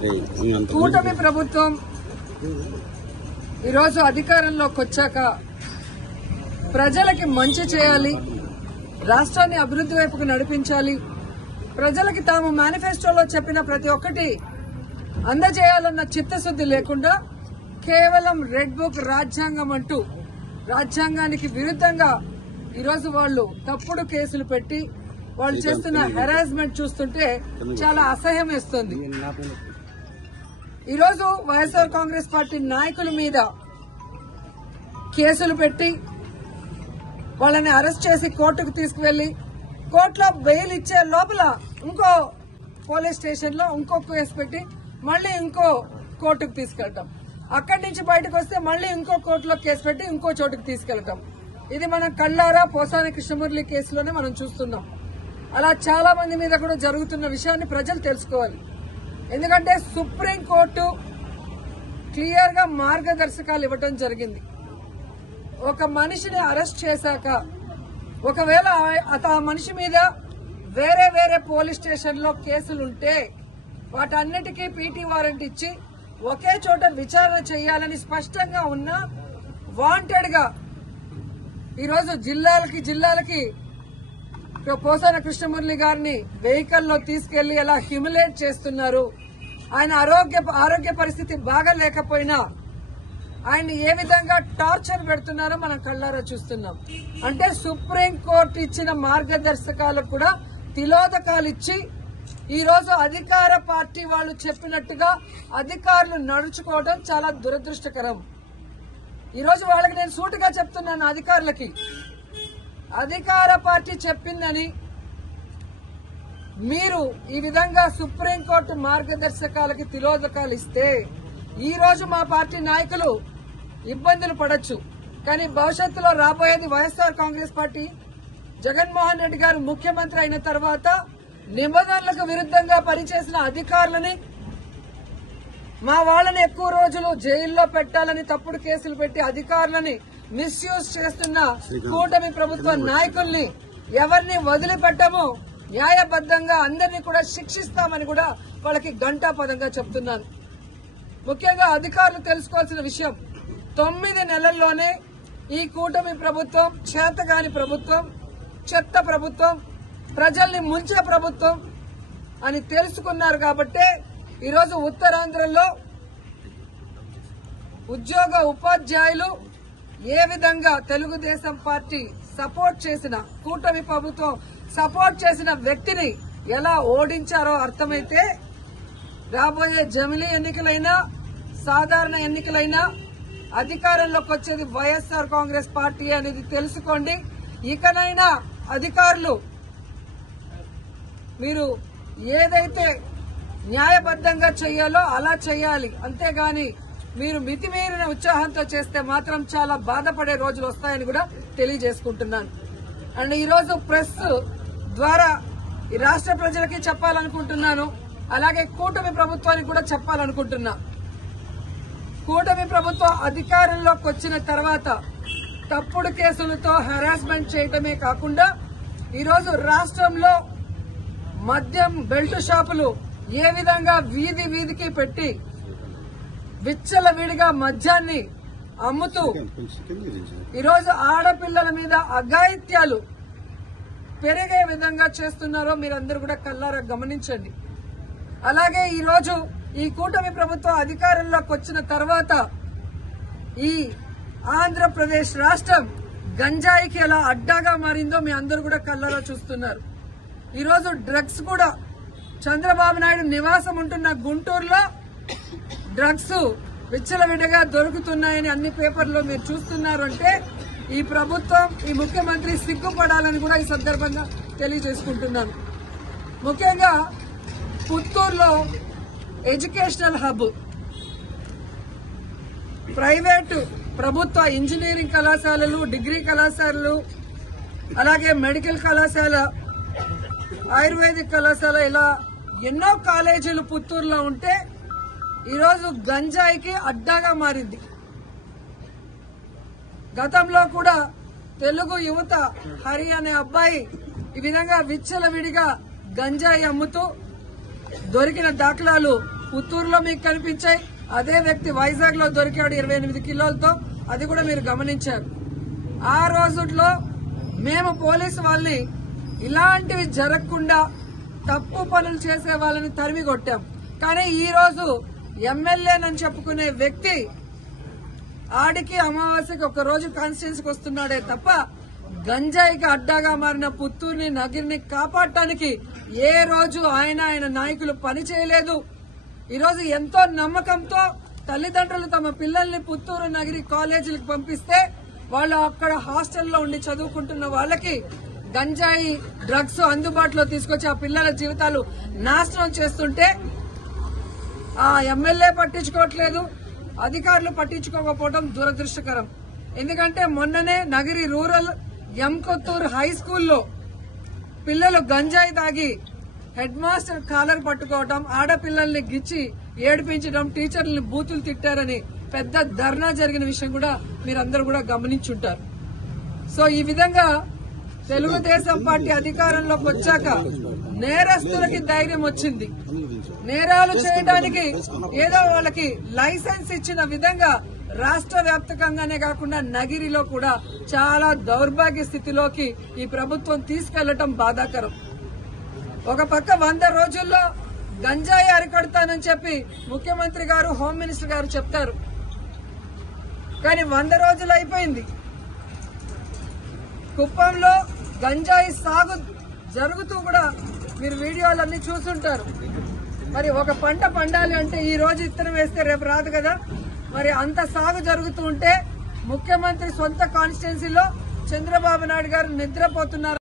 కూటమి ప్రభుత్వం ఈరోజు అధికారంలోకి వచ్చాక ప్రజలకి మంచి చేయాలి, రాష్ట్రాన్ని అభివృద్ది వైపుకు నడిపించాలి, ప్రజలకి తాము మేనిఫెస్టోలో చెప్పిన ప్రతి ఒక్కటి అందజేయాలన్న చిత్తశుద్ది లేకుండా కేవలం రెడ్ బుక్ రాజ్యాంగం అంటూ రాజ్యాంగానికి విరుద్దంగా ఈరోజు వాళ్ళు తప్పుడు కేసులు పెట్టి వాళ్ళు చేస్తున్న హెరాస్మెంట్ చూస్తుంటే చాలా అసహ్యం వేస్తుంది. ఈరోజు వైఎస్ఆర్ కాంగ్రెస్ పార్టీ నాయకుల మీద కేసులు పెట్టి వాళ్ళని అరెస్ట్ చేసి కోర్టుకు తీసుకువెళ్లి కోర్టులో బెయిల్ ఇచ్చే లోపల ఇంకో పోలీస్ స్టేషన్ లో ఇంకో కేసు పెట్టి మళ్లీ ఇంకో కోర్టుకు తీసుకెళ్తాం, అక్కడి నుంచి బయటకు వస్తే మళ్లీ ఇంకో కోర్టులో కేసు పెట్టి ఇంకో చోటుకు తీసుకెళ్తాం. ఇది మనం కళ్ళారా పోసాని కృష్ణమురళి కేసులోనే మనం చూస్తున్నాం. అలా చాలా మంది మీద కూడా జరుగుతున్న విషయాన్ని ప్రజలు తెలుసుకోవాలి. ఎందుకంటే సుప్రీంకోర్టు క్లియర్ గా మార్గదర్శకాలు ఇవ్వడం జరిగింది. ఒక మనిషిని అరెస్ట్ చేశాక ఒకవేళ ఆ మనిషి మీద వేరే వేరే పోలీస్ స్టేషన్ లో కేసులుంటే వాటన్నిటికీ పీటీ వారెంట్ ఇచ్చి ఒకే చోట విచారణ చేయాలని స్పష్టంగా ఉన్న వాంటెడ్ గా ఈరోజు జిల్లాలకి పోసాన కృష్ణమురళి గారిని వెహికల్లో తీసుకెళ్లి ఎలా హ్యూమిలేట్ చేస్తున్నారు, ఆయన ఆరోగ్య పరిస్థితి బాగాలేకపోయినా ఆయన ఏ విధంగా టార్చర్ పెడుతున్నారో మనం కళ్ళారా చూస్తున్నాం. అంటే సుప్రీంకోర్టు ఇచ్చిన మార్గదర్శకాలకు కూడా తిలోదకాలు ఇచ్చి ఈరోజు అధికార పార్టీ వాళ్ళు చెప్పినట్టుగా అధికారులు నడుచుకోవడం చాలా దురదృష్టకరం. ఈరోజు వాళ్ళకి నేను సూటిగా చెప్తున్నాను, అధికారులకి అధికార పార్టీ చెప్పిందని మీరు ఈ విధంగా సుప్రీంకోర్టు మార్గదర్శకాలకి తిలోదకాలు ఇస్తే ఈ రోజు మా పార్టీ నాయకులు ఇబ్బందులు పడొచ్చు, కానీ భవిష్యత్తులో రాబోయేది వైఎస్ఆర్ కాంగ్రెస్ పార్టీ. జగన్మోహన్ రెడ్డి గారు ముఖ్యమంత్రి అయిన తర్వాత నిబంధనలకు విరుద్దంగా పనిచేసిన అధికారులని, మా వాళ్ళని ఎక్కువ రోజులు జైల్లో పెట్టాలని తప్పుడు కేసులు పెట్టి అధికారులని మిస్యూజ్ చేస్తున్న కూటమి ప్రభుత్వ నాయకుల్ని ఎవరిని వదిలిపెట్టము, న్యాయబద్దంగా అందరినీ కూడా శిక్షిస్తామని కూడా వాళ్ళకి ఘంటాపదంగా చెప్తున్నాను. ముఖ్యంగా అధికారులు తెలుసుకోవాల్సిన విషయం, 9 నెలల్లోనే ఈ కూటమి ప్రభుత్వం చేతగాని ప్రభుత్వం, చెత్త ప్రభుత్వం, ప్రజల్ని ముంచే ప్రభుత్వం అని తెలుసుకున్నారు కాబట్టే ఈరోజు ఉత్తరాంధ్రలో ఉపాధ్యాయులు ఏ విధంగా తెలుగుదేశం పార్టీ సపోర్ట్ చేసిన, కూటమి ప్రభుత్వం సపోర్ట్ చేసిన వ్యక్తిని ఎలా ఓడించారో అర్థమైతే రాబోయే జమిలీ ఎన్నికలైనా సాధారణ ఎన్నికలైనా అధికారంలోకి వచ్చేది వైఎస్ఆర్ కాంగ్రెస్ పార్టీ అనేది తెలుసుకోండి. ఇకనైనా అధికారులు మీరు ఏదైతే న్యాయబద్దంగా చేయాలో అలా చేయాలి, అంతేగాని మీరు మితిమీరిన ఉత్సాహంతో చేస్తే మాత్రం చాలా బాధపడే రోజులు వస్తాయని కూడా తెలియజేసుకుంటున్నాను. అండ్ ఈరోజు ప్రెస్ ద్వారా ఈ రాష్ట్ర ప్రజలకి చెప్పాలనుకుంటున్నాను, అలాగే కూటమి ప్రభుత్వానికి కూడా చెప్పాలనుకుంటున్నా. కూటమి ప్రభుత్వం అధికారంలోకి వచ్చిన తర్వాత తప్పుడు కేసులతో హెరాస్మెంట్ చేయడమే కాకుండా ఈరోజు రాష్ట్రంలో మద్యం బెల్ట్ షాపులు ఏ విధంగా వీధికి పెట్టి విచ్చలవిడిగా మద్యాన్ని అమ్ముతూ ఈరోజు ఆడపిల్లల మీద అఘాయిత్యాలు పెరిగే విధంగా చేస్తున్నారో మీరందరూ కూడా కళ్ళారా గమనించండి. అలాగే ఈరోజు ఈ కూటమి ప్రభుత్వం అధికారంలోకి వచ్చిన తర్వాత ఈ ఆంధ్రప్రదేశ్ రాష్ట్రం గంజాయికి ఎలా అడ్డాగా మారిందో మీ అందరూ కూడా కళ్ళారా చూస్తున్నారు. ఈరోజు డ్రగ్స్ కూడా చంద్రబాబు నాయుడు నివాసం ఉంటున్న గుంటూరులో డ్రగ్స్ విచ్చలవిడిగా దొరుకుతున్నాయని అన్ని పేపర్లో మీరు చూస్తున్నారు. అంటే ఈ ప్రభుత్వం, ఈ ముఖ్యమంత్రి సిగ్గుపడాలని కూడా ఈ సందర్భంగా తెలియజేసుకుంటున్నాను. ముఖ్యంగా పుత్తూరులో ఎడ్యుకేషనల్ హబ్, ప్రైవేటు ప్రభుత్వ ఇంజనీరింగ్ కళాశాలలు, డిగ్రీ కళాశాలలు, అలాగే మెడికల్ కళాశాల, ఆయుర్వేదిక్ కళాశాల, ఇలా ఎన్నో కాలేజీలు పుత్తూరులో ఉంటే ఈరోజు గంజాయికి అడ్డాగా మారింది. గతంలో కూడా తెలుగు యువత హరి అనే అబ్బాయి ఈ విధంగా విచ్చలవిడిగా గంజాయి అమ్ముతూ దొరికిన దాఖలాలు పుత్తూరులో మీకు కనిపించాయి. అదే వ్యక్తి వైజాగ్ లో దొరికాడు 28 కిలోలతో, అది కూడా మీరు గమనించారు. ఆ రోజుల్లో మేము పోలీసు వాళ్ళని ఇలాంటివి జరగకుండా తప్పు పనులు చేసే వాళ్ళని తరిమి కొట్టాం. కానీ ఈ రోజు ఎమ్మెల్యేనని చెప్పుకునే వ్యక్తి ఆడికి అమావాస్యకి ఒక రోజు కాన్స్టిట్యున్సీకి వస్తున్నాడే తప్ప గంజాయికి అడ్డాగా మారిన పుత్తూరుని నగిరిని కాపాడటానికి ఏ రోజు ఆయన నాయకులు పని చేయలేదు. ఈరోజు ఎంతో నమ్మకంతో తల్లిదండ్రులు తమ పిల్లల్ని పుత్తూరు నగిరి కాలేజీలకు పంపిస్తే వాళ్ళు అక్కడ హాస్టల్లో ఉండి చదువుకుంటున్న వాళ్ళకి గంజాయి డ్రగ్స్ అందుబాటులో తీసుకొచ్చి ఆ పిల్లల జీవితాలు నాశనం చేస్తుంటే ఆ ఎమ్మెల్యే పట్టించుకోవట్లేదు, అధికారులు పట్టించుకోకపోవడం దురదృష్టకరం. ఎందుకంటే మొన్ననే నగిరి రూరల్ ఎంకొత్తూరు హై స్కూల్లో పిల్లలు గంజాయి తాగి హెడ్ మాస్టర్ కాలర్ పట్టుకోవడం, ఆడపిల్లల్ని గిచ్చి ఏడిపించడం, టీచర్లని బూతులు తిట్టారని పెద్ద ధర్నా జరిగిన విషయం కూడా మీరందరూ కూడా గమనించుంటారు. సో ఈ విధంగా తెలుగుదేశం పార్టీ అధికారంలోకి వచ్చాక నేరస్తులకి ధైర్యం వచ్చింది. నేరాలు చేయడానికి ఏదో వాళ్ళకి లైసెన్స్ ఇచ్చిన విధంగా రాష్ట్ర వ్యాప్తంగానే కాకుండా నగిరిలో కూడా చాలా దౌర్భాగ్య స్థితిలోకి ఈ ప్రభుత్వం తీసుకెళ్లటం బాధాకరం. ఒక పక్క 100 రోజుల్లో గంజాయి అరికడతానని చెప్పి ముఖ్యమంత్రి గారు, హోమ్ మినిస్టర్ గారు చెప్తారు. కానీ 100 రోజులు అయిపోయింది. కుప్పంలో గంజాయి సాగు జరుగుతూ కూడా మీరు వీడియోలన్నీ చూసుంటారు. మరి ఒక పంట పండాలి అంటే ఈ రోజు ఇత్తనం వేస్తే రేపు రాదు కదా. మరి అంత సాగు జరుగుతూ ఉంటే ముఖ్యమంత్రి సొంత కాన్స్టిట్యున్సీలో చంద్రబాబు నాయుడు గారు నిద్రపోతున్నారు.